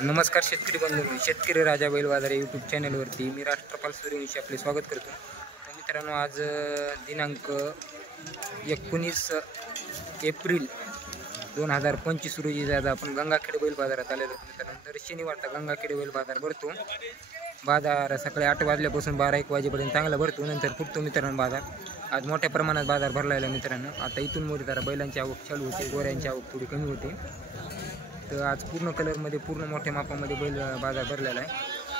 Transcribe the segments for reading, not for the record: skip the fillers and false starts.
नमस्कार शेतकरी बंधूंनो, शेतकरी राजा बैल बाजार यूट्यूब चॅनलवरती मी राष्ट्रपाल सूर्यवंशी आपले स्वागत करतो। तर मित्रांनो, आज दिनांक 19 एप्रिल 2025 रोजी आपण गंगाखेड बैल बाजारात आलेलो आहोत। मित्रांनो, दर शनिवारचा गंगाखेड बैल बाजार भरतो। बाजार सकाळी 8 वाजल्यापासून 12-1 वाजेपर्यंत चांगला भरतो, नंतर फुटतो मित्रांनो बाजार। आज मोठ्या प्रमाणात बाजार भरलेला आहे मित्रांनो। आता इथून मोठी जरा बैलांची आवक चालू होते, गोऱ्यांची आवक थोडी कमी होते। तर आज पूर्ण कलरमध्ये पूर्ण मोठ्या मापामध्ये बैल बाजार भरलेला आहे।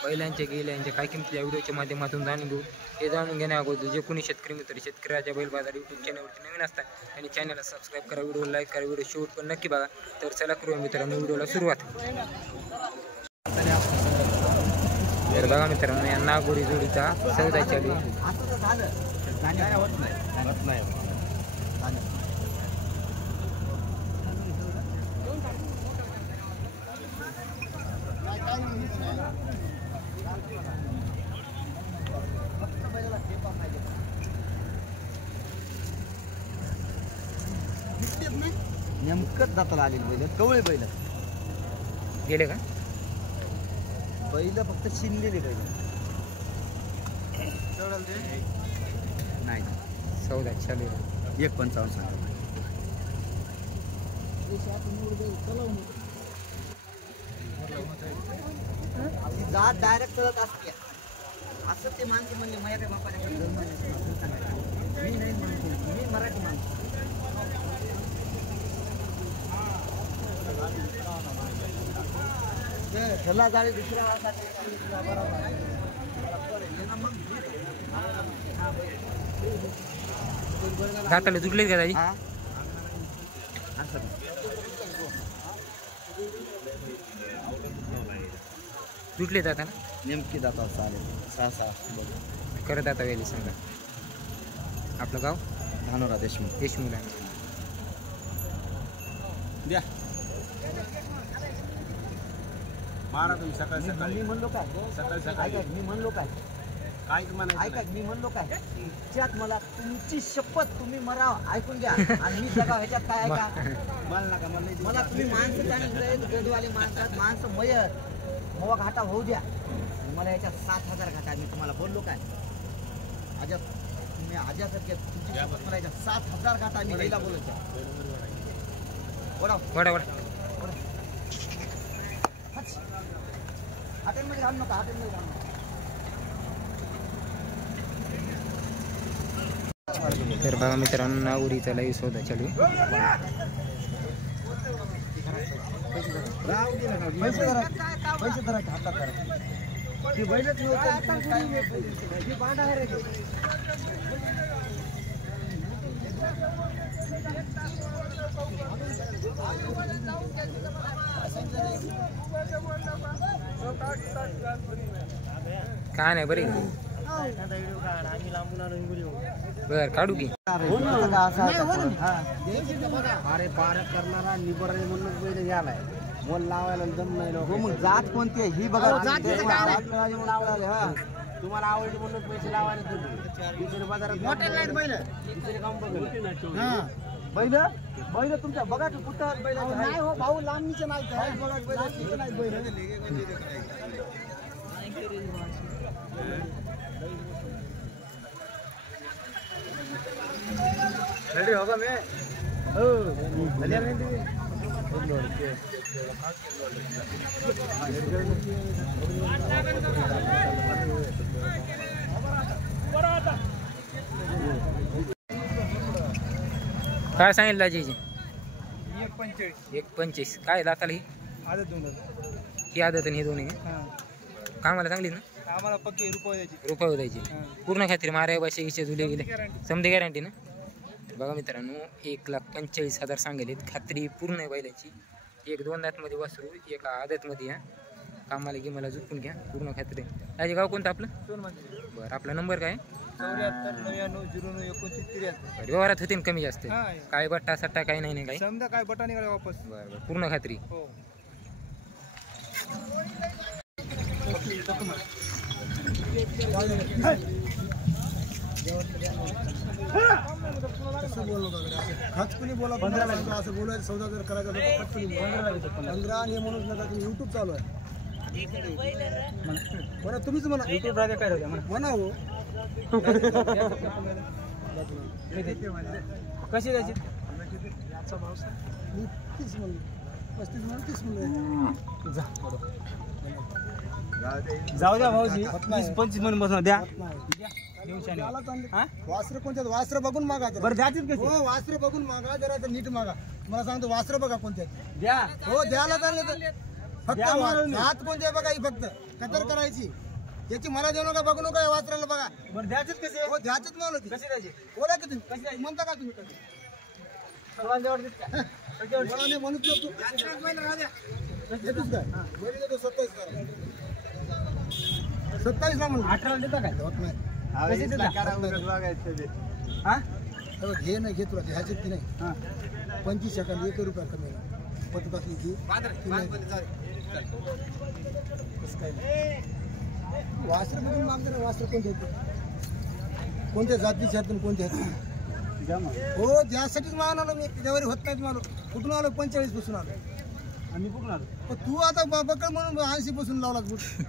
बैलांच्या गेल्यांच्या काय किमती या व्हिडिओच्या माध्यमातून जाणून घेऊ। हे जाणून घेण्या अगोदर जे कोणी शेतकरी मित्र शेतकरी राजा बैल बाजार यूट्यूब चॅनलवरती नवीन असतात त्यांनी चॅनलला सबस्क्राईब करा, व्हिडिओ लाईक करा, व्हिडिओ शेवट पण नक्की बघा। तर चला करूया मित्रांनो व्हिडिओला सुरुवात। तर बघा मित्रांनो, या नागोरी जोडीचा सौदा चालू आहे। नेमकंच जाताला आलेली बैल कवळे बैल गेले का? बैल फक्त शिनलेले बैल नाही। सौदा चालू आहे। 1.55 सांगा। जात डायरेक्ट करत असते असं ते माणसं म्हणले माझ्या त्या बापाने मी नाही म्हणतो, मी मराठी माणसं। ह्याला गाडी दुसऱ्या दाताला तुटले का दाजी? तुटले जाता ना? नेमकी जाता चालेल 6-6 करत आता वेळी सांगा। आपलं गाव धानोरा देशमुख आहे। द्या मारा तुम्ही सकाळी सकाळी। मी म्हणलो काय सकाळी सकाळी मी म्हणलो काय काय ऐका मी म्हणलो काय त्यात मला तुमची शपथ तुम्ही मरा ऐकून घ्या आणि मी जगाव ह्याच्यात काय ऐका मला तुम्ही माणसं सांगितलं गडवाले माणसं मयत मवा घाटा होऊ द्या। मला याच्यात 7,000 घाटा मी तुम्हाला बोललो काय आजा तुम्ही आजासारखे तुमची शपथ मला याच्यात 7,000 घाटा मी पहिला बोलायचं। वडा हॉटेलमध्ये घालू नका, हॉटेलमध्ये घालू नका। तर बघा मित्रांनो, नागोरीचा लाईव्ह सौदा चालू आहे। पैसे धरा हातात धरा ती बैलच नव्हती बांधा आहे रे। काय नाही बरे बर काढू की अरे पार करणारा निबर म्हणून बैल घ्यालाय मोल लावायला दम नाही। हो मग जात कोणती आहे ही बघा। तुम्हाला आवडली म्हणून पैसे लावायला दुसरे बाजारात दुसरे काम बघा बैल बैल तुमच्या बघा की कुठं बैल नाही हो भाऊ लांबीचे नाही रेडी होगा मैं काय सांगितलं दाजी? 1.45 1.25 काय दाताला ही? आदत दोन ही आदत आणि हे दोन्ही कामाला चांगली ना? आम्हाला पक्की रुपये द्यायची पूर्ण खात्री माराय पैसे गिसे जुले गेले समजे गॅरंटी ना? बघा मित्रांनो, 1,45,000 सांगेल खात्री पूर्ण आहे बैलाची। 1-2 दातमध्ये वासरू एका आदतमध्ये कामाला की मला झुकून घ्या पूर्ण खात्री। दाजी गाव कोणतं आपलं? बरं, आपला नंबर काय? 74 व्यवहारात होते कमी जास्त काय बट्टा सट्टा काही नाही काही समजा काय बटा निघाला वापस। बरं पूर्ण खात्री। असं बोललो खचकुनी बोला 15 असं बोलायचं 14 जर करायचं 15 आणि म्हणून नका तुम्ही YouTube चालू आहे म्हणा तुम्हीच म्हणा युट्यूब राजा काय म्हणा हो कशी द्यायची याचा भाव मी 30 म्हणलो 35 म्हणून 30 म्हणलो जाऊ द्या भाऊजी 20-25 म्हणून बसवा द्या वास्त्र कोणत्या वास्त्र बघून मागा बरं द्याच हो वास्त्र बघून मागा जरा नीट मागा मला सांगतो वास्त्र बघा कोणत्या द्या हो द्यायला चालले फक्त हात कोणते बघा ही फक्त कतर करायची याची मला देऊ नका बघू नका या वास्त्राला बघा बरं द्यायचेच कसे हो द्यायचेच म्हणून कसे द्यायचे बोला की तुम्ही कसे म्हणता का तुम्ही कसे म्हणून तू 27 ला म्हणून 18 देता काय होत नाही घे ना घे तुला घ्यायचे की नाही 25 सेकंद 1 रुपया कमी पट टाकली की वास्त्र बघून मागते ना वास्त्र कोणत्या जातीचे आहेत कोणत्या आहेत हो त्यासाठीच मागून आलो मी त्याच्यावर होत नाहीत मालो कुठून आलो 45 पासून आलो आम्ही कुठून आलो तू आता बकळ म्हणून 80 पासून लावला कुठं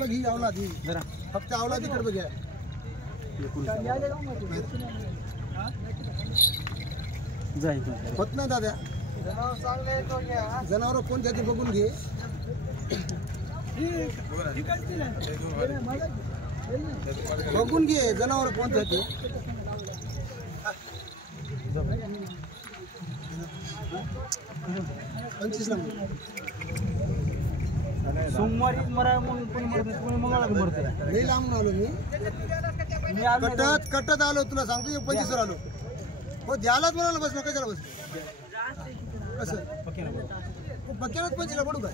बघी अवलादी फक्त अवलादीकडे बघ्या होत नाही दादा जनावर कोण त्याचे बघून घे बघून घे जनावर कोण त्याचे 25 ला सोमवारी मरा मंगळवारी मरते लई लांबून आलो मी कटत आलो तुला सांगतो 25 वर आलो हो द्यायलाच म्हणाला बस नको त्याला बस कसं पक्क्यानंच 25 ला पडू काय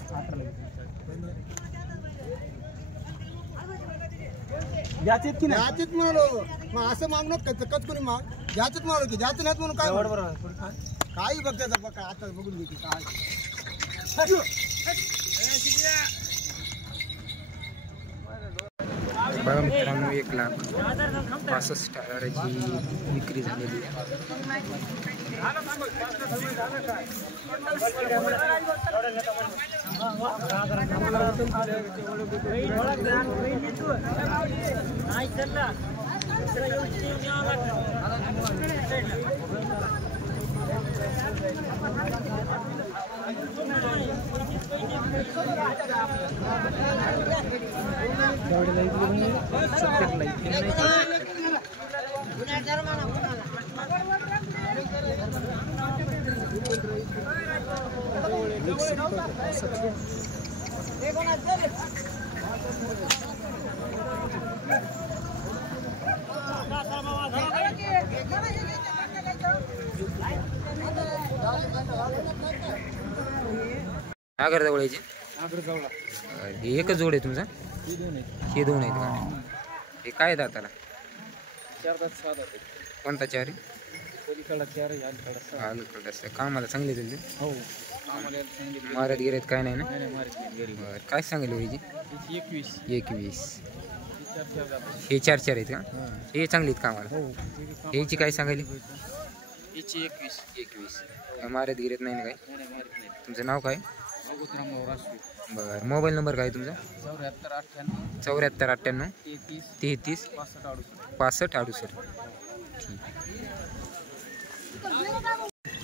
द्याचेत की नाही द्याचेत म्हणालो मग असं मागणं कच कोणी माग द्याचेत म्हणालो की द्याचं नाहीत म्हणून काय काही बघतायचं बघा आता बघून घे काय बघा मित्रांनो 1,65,000ची विक्री झालेली आगर जवळचे एकच जोड आहे तुमचा हे दोन आहेत का हे काय दाताला कोणता 4 कामाला चांगले दिले हो मारत गिरत काय नाही ना बरं काय सांगेल व्हायची 21 हे 4 आहेत का हे चांगली आहेत कामाला ह्याची काय सांगायली 21 मारत गिरत नाही ना काय तुमचं नाव काय बरं मोबाईल नंबर काय तुमचा 7498 33 65 68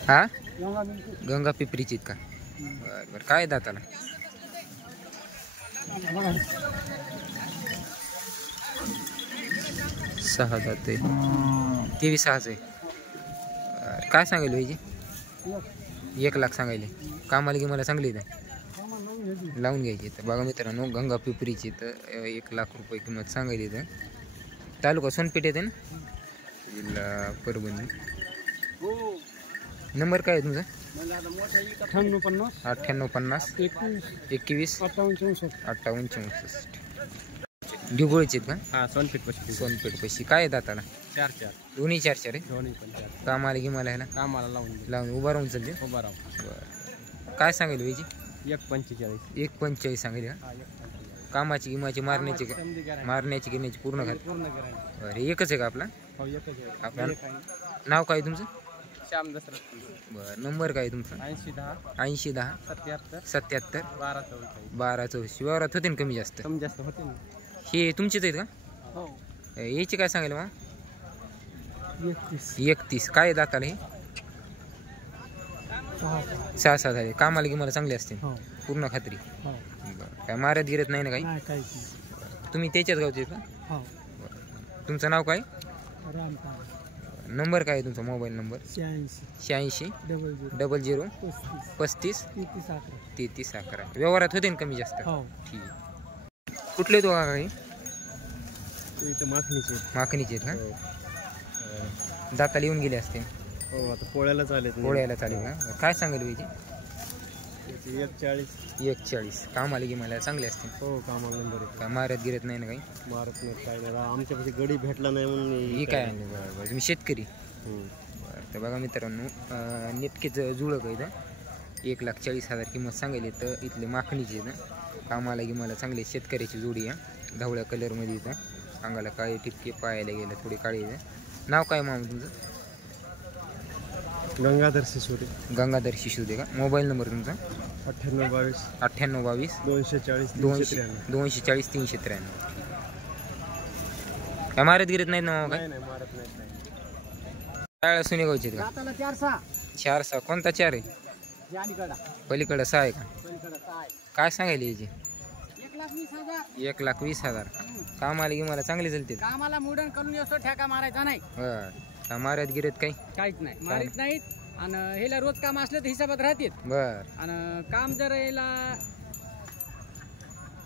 हा गंगा पिपरीची का बरं बरं काय दाताला सहा दाते ते बी 6च आहे काय सांगेल व्हायची 1 लाख सांगायले कामाला की मला चांगली आहे लावून घ्यायची तर बघा मित्रांनो गंगा पिपरीची तर 1 लाख रुपये किंमत सांगायली तर तालुका सोनपेठ येते ना जिल्हा परभणी नंबर काय आहे तुमचा 9850 21 58 ढिगोळीचे आहेत का सोनपेठ पैसे काय आहेत आता 4 दोन्ही 4 आहे कामाला की मला ह्याला कामाला लावून उभा राहून चालते बरं काय सांगेल व्हायची 1.45 सांगेल का कामाची गिमाची मारण्याची गिरण्याची पूर्ण घाल बरं एकच आहे का आपला आपलं नाव काय तुमचं श्याम दसरा. बरं नंबर काय तुमचा? 80 10 77 12 24. व्यवहारात होते ना कमी जास्त? कमी जास्त होते ना. हे तुमचेच आहेत का? हो. याची काय सांगायला मग? 31. काय दाताला हे? 6 झाले. कामाला की मला चांगले असते पूर्ण खात्री? बरं काय मारत गिरत नाही ना काही? तुम्ही त्याच्याच गावचे का? तुमचं नाव काय? नंबर काय तुमचा? Mobile number? 86 00 35 33 11. व्यवहारात होते ना कमी जास्त? ठीक. कुठले तो का काही? माखणीचे आहेत ना? दाताला येऊन गेले असते? हो आता पोळ्याला चालेल. का? काय सांगेल याची? 41. कामाला की मला चांगले असते? हो कामाला नंबर. काय मारत गिरत नाही ना काही? मारत नाही काय नाही. आमच्यापाशी गडी भेटला नाही म्हणून ही काय आणली? बरं तुम्ही शेतकरी? बरं तर बघा मित्रांनो नेटकेच जुळं का इथं 1,40,000 किंमत सांगायली. तर इथले माखणीचे ना कामाला की मला चांगले शेतकऱ्याची जोडी आहे. ढवळ्या कलरमध्ये इथं अंगाला काळे टिपके, पायाला गेलं थोडी काळी आहे. नाव काय मामा तुमचं? गंगाधर शिशोदे का? मोबाईल नंबर तुमचा? 98 22 240 393. काय मारत गिरत नाही ना? काय मारत नाही. काय सुनेगावचे का? 4 कोणता 4 आहे? पलीकडं 6 आहे का? काय सांगायला याची? 1,20,000. कामाला की मला चांगले चालते? कामाला मुडन करून येतो, ठेका मारायचा नाही. बरं मारत गिरत काहीच नाही मारित नाहीत. आणि ह्याला रोज काम असलं तर हिसाबात राहतील. बरं आणि काम जर याला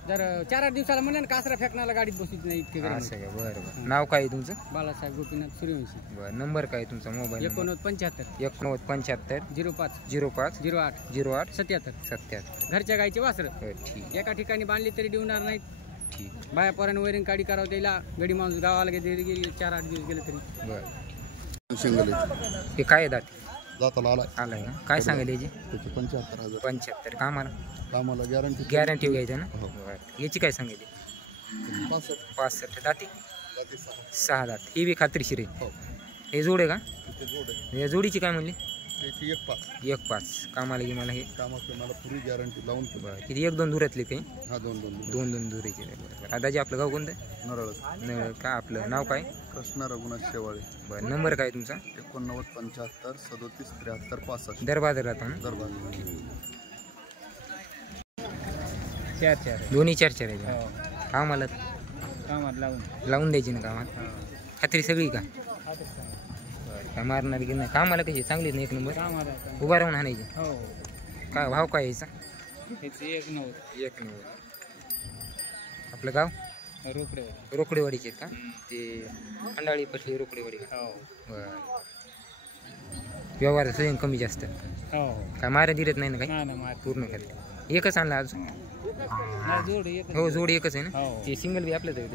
जर 4-8 दिवसाला म्हणलं कासरा फेकण्याला गाडीत बसत नाही इतके. बरं नाव काय तुमचं? बाळासाहेब गोपीनाथ सूर्यवंशी. बरं नंबर काय तुमचा? मोबाईल 8975 05 05 08 77. घरच्या गायचे वासर. ठीक. एका ठिकाणी बांधली तरी देणार नाहीत. ठीक. बाया पोरांनी वैरण काढी करावं त्याला. गडी माणूस गावाला गेले 4-8 दिवस गेले तरी. बरं हे काय दात? दाताला आलाय का? काय सांगायला याची? त्याची 75,000. 75. कामाला गॅरंटी घ्यायचं ना? याची काय सांगायली? 65 दाती 6 दात. ही बी खात्रीशीर आहे. हे जोड आहे का? या जोडीची काय म्हणली? 1,5. कामाला की मला हे मला पुरी गॅरंटी लावून किती 1-2 दुरातले काही? हा 2 दुरीचे. बरोबर. दादाजी आपलं गाव कोणतं? नरळ का? आपलं नाव काय? कृष्णा रघुनाथ शेवाळे. बरं नंबर काय तुमचा? 89 75 37 73 65. दरबाजार राहतो ना? दरबार. 4 दोन्ही 4 आहे. कामाला लावून द्यायची ना कामात? खात्री सगळी का? काय मारणार की नाही? कामाला कशी चांगलीच नाही? 1 नंबर. उभा राहून हाणायची? काय भाव काय यायचा? 1,90. आपलं गाव? रोकडेवाडीचे आहेत का? ते खंडाळी पटली रोकडेवाडी का? बरं. व्यवहार सगळं कमी जास्त? काय मारा दिरत नाही ना काही? पूर्ण खाली एकच आणला अजून? हो जोड एकच आहे ना? ते सिंगल बी आपल्याच आहे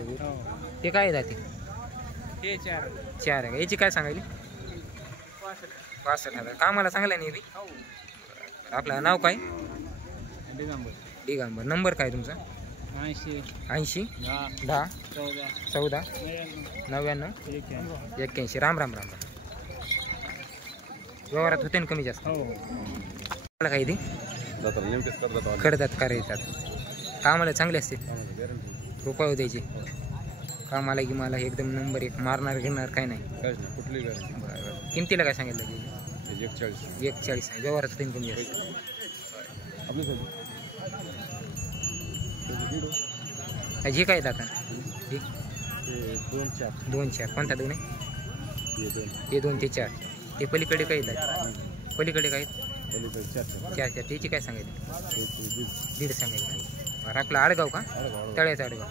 ते काय जाते? 4 आहे का? याची काय सांगायली? 65,000. कामाला चांगला नाही बी? आपलं नाव काय? दिगंबर. नंबर काय तुमचा? 80 10 14 99 81. राम राम. व्यवहारात होते ना कमी जास्त? काही ते करतात करायतात. कामाला चांगले असते? रुपये द्यायचे? कामाला की मला एकदम नंबर 1 मारणार घेणार काय नाही? कुठली गॅरंटी. बरं किमतीला काय सांगितलं? 1,40. व्यवहारात होते कमी जास्त? हे काय दाता? 2-4. कोणता 2 आहे? हे 2 ते 4. ते पलीकडे काय येतात? पलीकडे काय? 4. त्याची काय सांगायची? 1.5 सांगायची. बरं आपला आडगाव का? तळ्याचा आडगाव.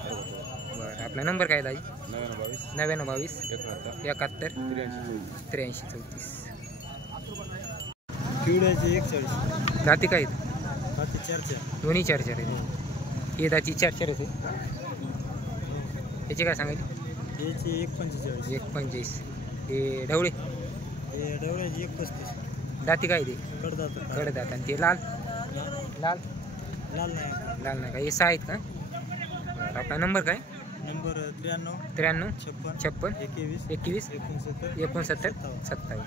बरं आपला नंबर काय दाजी? 99 71 83 34. दाती काय? दोन्ही 4 आहे. हे दाती 4 आहे. याची काय सांगायची? 1.45. हे ढवळे? दाती काय ते? कडदात. आणि ते लाल नाही का? हे 6 आहेत का? बरं आपला नंबर काय? 93 56 21 69 27.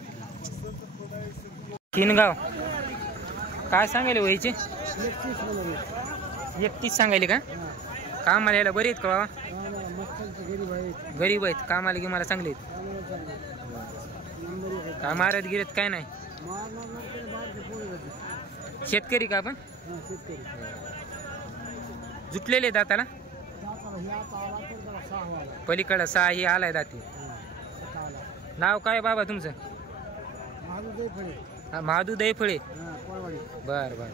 किनगाव. काय सांगायले वहीचे? 31 सांगायले का? कामाला यायला बरे आहेत का बाबा? गरीब आहेत. कामाला गी मला चांगले आहेत. काय मारत गिरत काय नाही. शेतकरी का आपण? जुटलेले दाताला पलीकडं 6 ही आलाय दाती. नाव काय बाबा तुमचं? महादू दैफळे. बर बर.